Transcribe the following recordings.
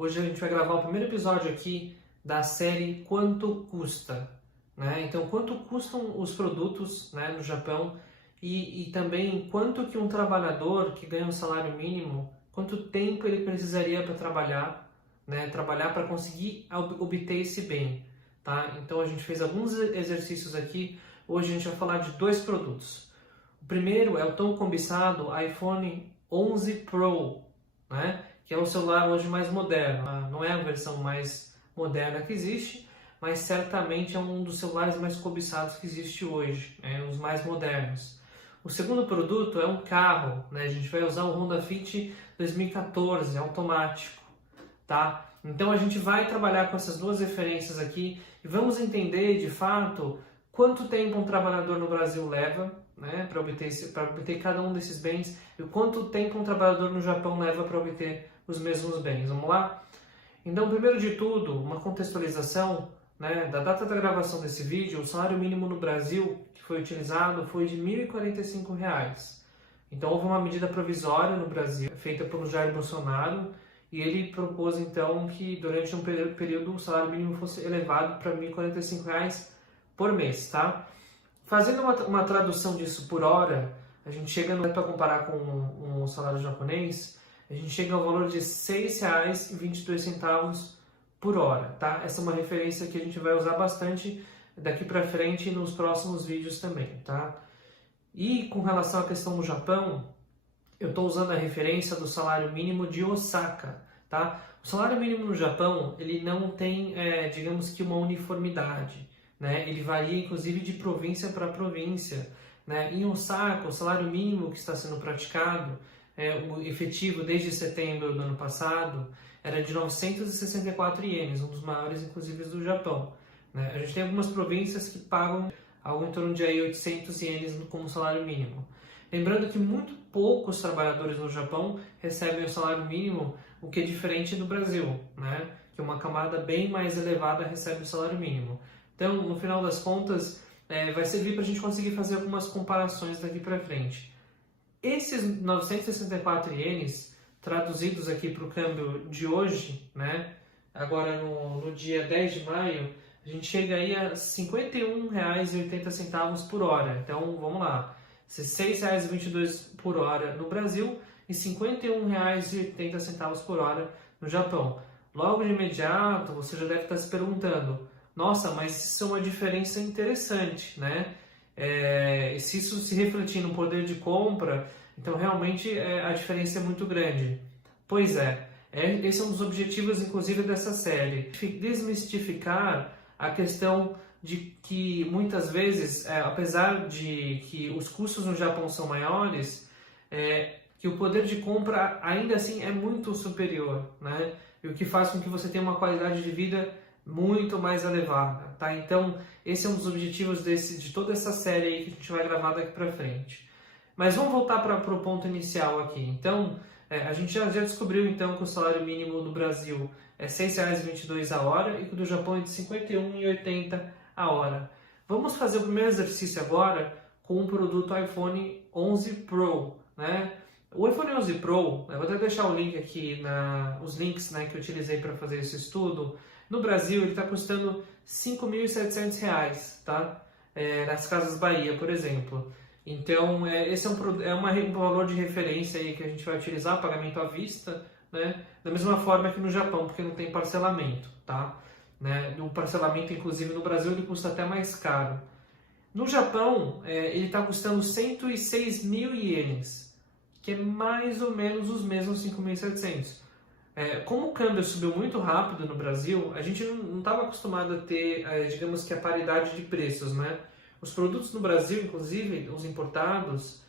Hoje a gente vai gravar o primeiro episódio aqui da série Quanto Custa, né? Então, quanto custam os produtos, né, no Japão e também quanto que um trabalhador que ganha um salário mínimo, quanto tempo ele precisaria para trabalhar, né? Trabalhar para conseguir obter esse bem, tá? Então, a gente fez alguns exercícios aqui. Hoje a gente vai falar de dois produtos. O primeiro é o tão cobiçado iPhone 11 Pro, né? Que é o celular hoje mais moderno. Não é a versão mais moderna que existe, mas certamente é um dos celulares mais cobiçados que existe hoje, os mais modernos. O segundo produto é um carro, né? A gente vai usar o Honda Fit 2014, automático, tá? Então a gente vai trabalhar com essas duas referências aqui e vamos entender de fato quanto tempo um trabalhador no Brasil leva, né, para obter cada um desses bens e quanto tempo um trabalhador no Japão leva para obter os mesmos bens. Vamos lá? Então, primeiro de tudo, uma contextualização, né, da data da gravação desse vídeo. O salário mínimo no Brasil que foi utilizado foi de R$ 1.045. Então, houve uma medida provisória no Brasil, feita pelo Jair Bolsonaro, e ele propôs, então, que durante um período o salário mínimo fosse elevado para R$ 1.045 por mês, tá? Fazendo uma tradução disso por hora, a gente chega, para comparar com um salário japonês, a gente chega ao valor de R$ 6,22 por hora, tá? Essa é uma referência que a gente vai usar bastante daqui para frente nos próximos vídeos também, tá? E com relação à questão do Japão, eu estou usando a referência do salário mínimo de Osaka, tá? O salário mínimo no Japão, ele não tem, digamos que uma uniformidade, né? Ele varia inclusive de província para província, né? Em Osaka, o salário mínimo que está sendo praticado, o efetivo desde setembro do ano passado, era de 964 ienes, um dos maiores inclusive do Japão, né? A gente tem algumas províncias que pagam algo em torno de 800 ienes como salário mínimo. Lembrando que muito poucos trabalhadores no Japão recebem o salário mínimo, o que é diferente do Brasil, né? Que uma camada bem mais elevada recebe o salário mínimo. Então, no final das contas, vai servir para a gente conseguir fazer algumas comparações daqui para frente. Esses 964 ienes, traduzidos aqui para o câmbio de hoje, né? Agora no dia 10 de maio, a gente chega aí a R$ 51,80 por hora. Então, vamos lá. R$ 6,22 por hora no Brasil e R$ 51,80 por hora no Japão. Logo de imediato, você já deve estar se perguntando: nossa, mas isso é uma diferença interessante, né? Se isso se refletir no poder de compra, então realmente a diferença é muito grande. Pois esse é um dos objetivos, inclusive, dessa série. Desmistificar a questão de que muitas vezes, apesar de que os custos no Japão são maiores, que o poder de compra ainda assim é muito superior, né? E o que faz com que você tenha uma qualidade de vida muito mais elevada, tá? Então, esse é um dos objetivos de toda essa série aí que a gente vai gravar daqui para frente. Mas vamos voltar para o ponto inicial aqui. Então, a gente já descobriu então que o salário mínimo no Brasil é R$ 6,22 a hora e que o do Japão é de R$ 51,80 a hora. Vamos fazer o primeiro exercício agora com o produto iPhone 11 Pro, né? O iPhone 11 Pro, eu vou até deixar o link aqui, os links, né, que eu utilizei para fazer esse estudo. No Brasil, ele está custando R$ 5.700, tá? Nas Casas Bahia, por exemplo. Então, esse é um valor de referência aí que a gente vai utilizar, pagamento à vista, né? Da mesma forma que no Japão, porque não tem parcelamento, tá? Né? O parcelamento, inclusive, no Brasil, ele custa até mais caro. No Japão, ele está custando 106 mil ienes, que é mais ou menos os mesmos 5.700. Como o câmbio subiu muito rápido no Brasil, a gente não estava acostumado a ter, digamos que a paridade de preços, né? Os produtos no Brasil, inclusive os importados,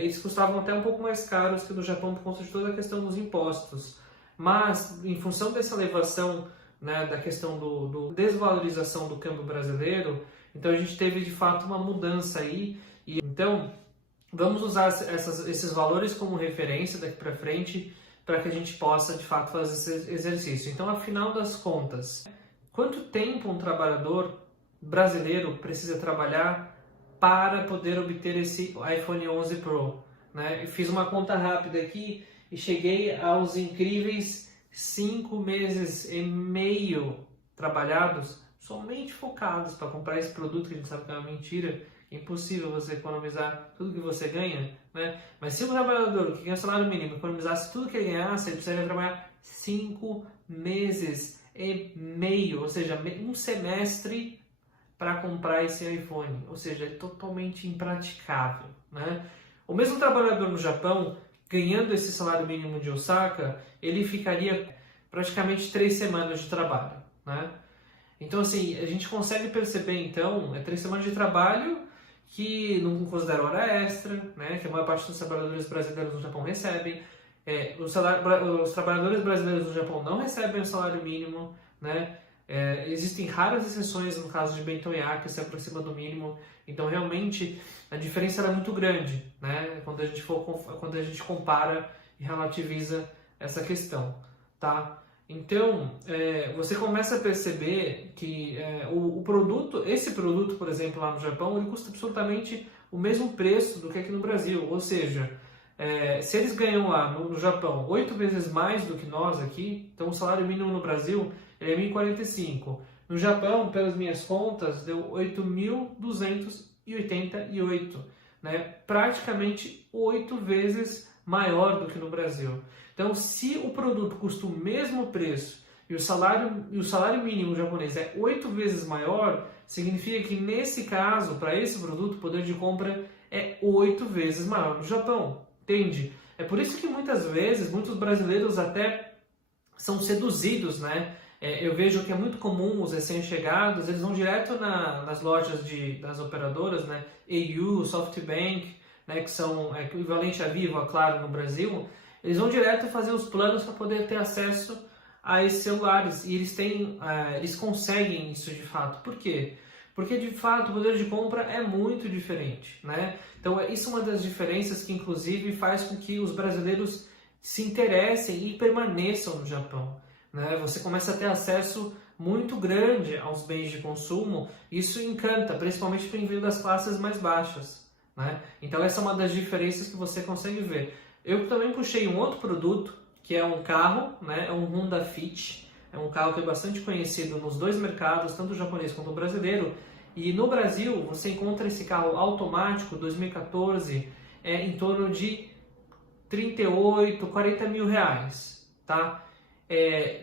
eles custavam até um pouco mais caros que no Japão por conta de toda a questão dos impostos. Mas, em função dessa elevação, né, da questão do desvalorização do câmbio brasileiro, então a gente teve de fato uma mudança aí. E então, vamos usar esses valores como referência daqui para frente, para que a gente possa, de fato, fazer esse exercício. Então, afinal das contas, quanto tempo um trabalhador brasileiro precisa trabalhar para poder obter esse iPhone 11 Pro? Né? Eu fiz uma conta rápida aqui e cheguei aos incríveis 5 meses e meio trabalhados somente focados para comprar esse produto que a gente sabe que é uma mentira. É impossível você economizar tudo que você ganha, né? Mas se um trabalhador que ganha salário mínimo economizasse tudo que ele ganhasse, ele precisaria trabalhar 5 meses e meio, ou seja, um semestre para comprar esse iPhone. Ou seja, é totalmente impraticável, né? O mesmo trabalhador no Japão, ganhando esse salário mínimo de Osaka, ele ficaria praticamente 3 semanas de trabalho, né? Então, assim, a gente consegue perceber, então, 3 semanas de trabalho que não considera hora extra, né? Que a maior parte dos trabalhadores brasileiros no Japão recebem. Os trabalhadores brasileiros no Japão não recebem o salário mínimo, né? Existem raras exceções no caso de Bento-Yá, que se aproxima do mínimo. Então, realmente, a diferença era muito grande, né? Quando a gente compara e relativiza essa questão, tá? Então, você começa a perceber que esse produto, por exemplo, lá no Japão, ele custa absolutamente o mesmo preço do que aqui no Brasil. Ou seja, se eles ganham lá no Japão 8 vezes mais do que nós aqui, então o salário mínimo no Brasil é 1.045. No Japão, pelas minhas contas, deu 8.288, né? Praticamente 8 vezes maior do que no Brasil. Então, se o produto custa o mesmo preço e o salário mínimo japonês é 8 vezes maior, significa que nesse caso, para esse produto, o poder de compra é 8 vezes maior no Japão. Entende? É por isso que muitas vezes, muitos brasileiros até são seduzidos, né? Eu vejo que é muito comum os recém-chegados, eles vão direto nas lojas das operadoras, né? au, SoftBank, né? Que são equivalente à Vivo, claro, no Brasil. Eles vão direto fazer os planos para poder ter acesso a esses celulares. E eles conseguem isso de fato. Por quê? Porque de fato o poder de compra é muito diferente, né? Então isso é uma das diferenças que inclusive faz com que os brasileiros se interessem e permaneçam no Japão, né? Você começa a ter acesso muito grande aos bens de consumo. Isso encanta, principalmente quem veio das classes mais baixas, né? Então essa é uma das diferenças que você consegue ver. Eu também puxei um outro produto, que é um carro, né? É um Honda Fit. É um carro que é bastante conhecido nos dois mercados, tanto o japonês quanto o brasileiro. E no Brasil, você encontra esse carro automático, 2014, em torno de 38, 40 mil reais, tá?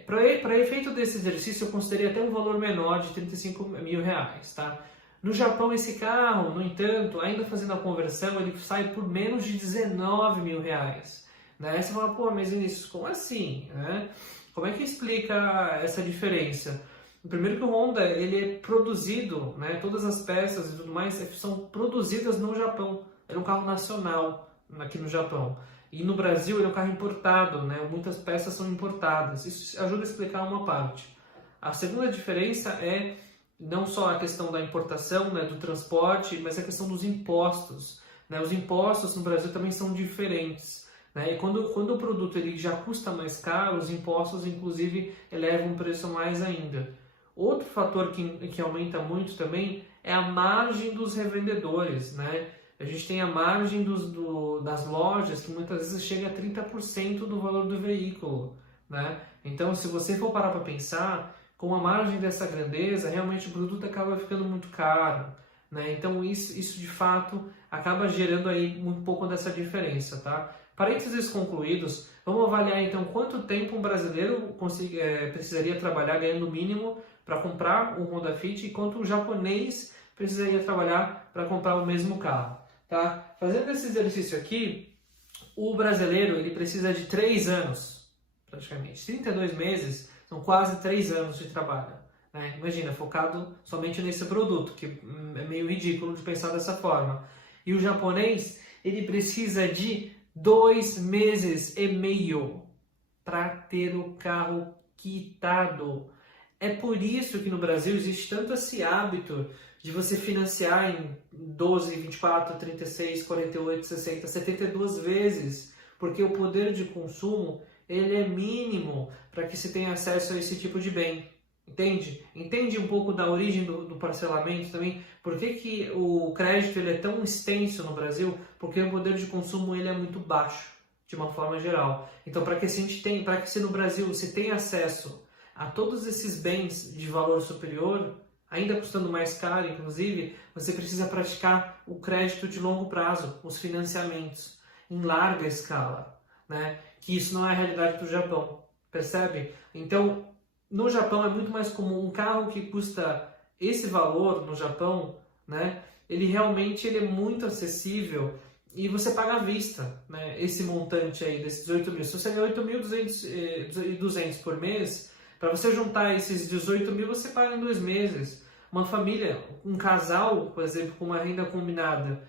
Para efeito desse exercício, eu considerei até um valor menor de 35 mil reais, tá? No Japão, esse carro, no entanto, ainda fazendo a conversão, ele sai por menos de 19 mil reais. Né? Aí você fala, pô, mas Vinícius, como assim? Né? Como é que explica essa diferença? Primeiro que o Honda, ele é produzido, né? Todas as peças e tudo mais são produzidas no Japão. Ele é um carro nacional aqui no Japão. E no Brasil, ele é um carro importado, né? Muitas peças são importadas. Isso ajuda a explicar uma parte. A segunda diferença é não só a questão da importação, né, do transporte, mas a questão dos impostos, né? Os impostos no Brasil também são diferentes, né? E quando o produto ele já custa mais caro, os impostos inclusive elevam o preço mais ainda. Outro fator que aumenta muito também é a margem dos revendedores, né? A gente tem a margem das lojas que muitas vezes chega a 30% do valor do veículo, né? Então, se você for parar para pensar, com a margem dessa grandeza, realmente o produto acaba ficando muito caro, né? Então isso de fato acaba gerando aí um pouco dessa diferença, tá? Parênteses concluídos, vamos avaliar então quanto tempo um brasileiro precisaria trabalhar ganhando o mínimo para comprar um Honda Fit e quanto um japonês precisaria trabalhar para comprar o mesmo carro, tá? Fazendo esse exercício aqui, o brasileiro ele precisa de 3 anos, praticamente, 32 meses, são quase 3 anos de trabalho, né? Imagina, focado somente nesse produto, que é meio ridículo de pensar dessa forma. E o japonês, ele precisa de 2 meses e meio para ter o carro quitado. É por isso que no Brasil existe tanto esse hábito de você financiar em 12, 24, 36, 48, 60, 72 vezes, porque o poder de consumo ele é mínimo para que se tenha acesso a esse tipo de bem. Entende? Entende um pouco da origem do parcelamento também? Por que o crédito ele é tão extenso no Brasil? Porque o poder de consumo ele é muito baixo. de uma forma geral. Então, para que se no Brasil você tenha acesso a todos esses bens de valor superior, ainda custando mais caro, inclusive, você precisa praticar o crédito de longo prazo, os financiamentos, em larga escala, né? Que isso não é a realidade do Japão, percebe? Então, no Japão é muito mais comum um carro que custa esse valor no Japão, né? Ele realmente é muito acessível e você paga à vista, né? Esse montante aí desses 18 mil. Se você ganha 8.200 por mês, para você juntar esses 18 mil, você paga em 2 meses. Uma família, um casal, por exemplo, com uma renda combinada,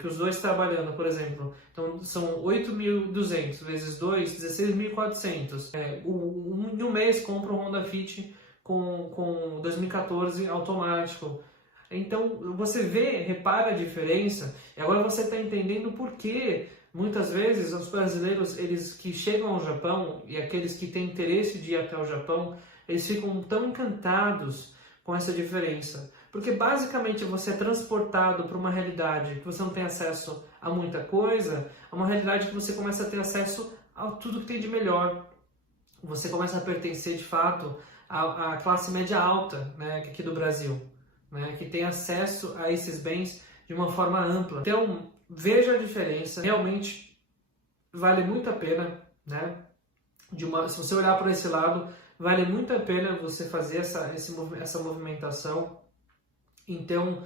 que os dois trabalhando, por exemplo, então são 8.200 vezes 2, 16.400. Em um mês compra um Honda Fit com 2014 automático. Então você repara a diferença, e agora você está entendendo por que muitas vezes os brasileiros, eles que chegam ao Japão e aqueles que têm interesse de ir até o Japão, eles ficam tão encantados com essa diferença. Porque basicamente você é transportado para uma realidade que você não tem acesso a muita coisa, a uma realidade que você começa a ter acesso a tudo que tem de melhor. Você começa a pertencer de fato à classe média alta, né, aqui do Brasil, né, que tem acesso a esses bens de uma forma ampla. Então, veja a diferença, realmente vale muito a pena, né? Se você olhar por esse lado, vale muito a pena você fazer essa movimentação. Então,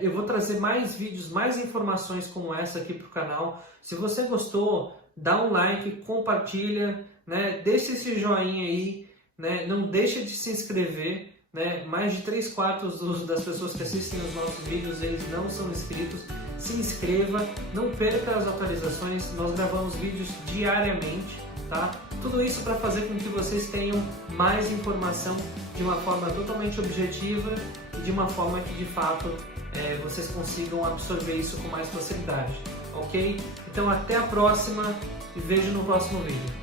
eu vou trazer mais vídeos, mais informações como essa aqui para o canal. Se você gostou, dá um like, compartilha, né? Deixa esse joinha aí, né? Não deixa de se inscrever. Né? Mais de 3/4 das pessoas que assistem os nossos vídeos, eles não são inscritos. Se inscreva, não perca as atualizações, nós gravamos vídeos diariamente, tá? Tudo isso para fazer com que vocês tenham mais informação de uma forma totalmente objetiva e de uma forma que de fato vocês consigam absorver isso com mais facilidade, ok? Então até a próxima e vejo no próximo vídeo.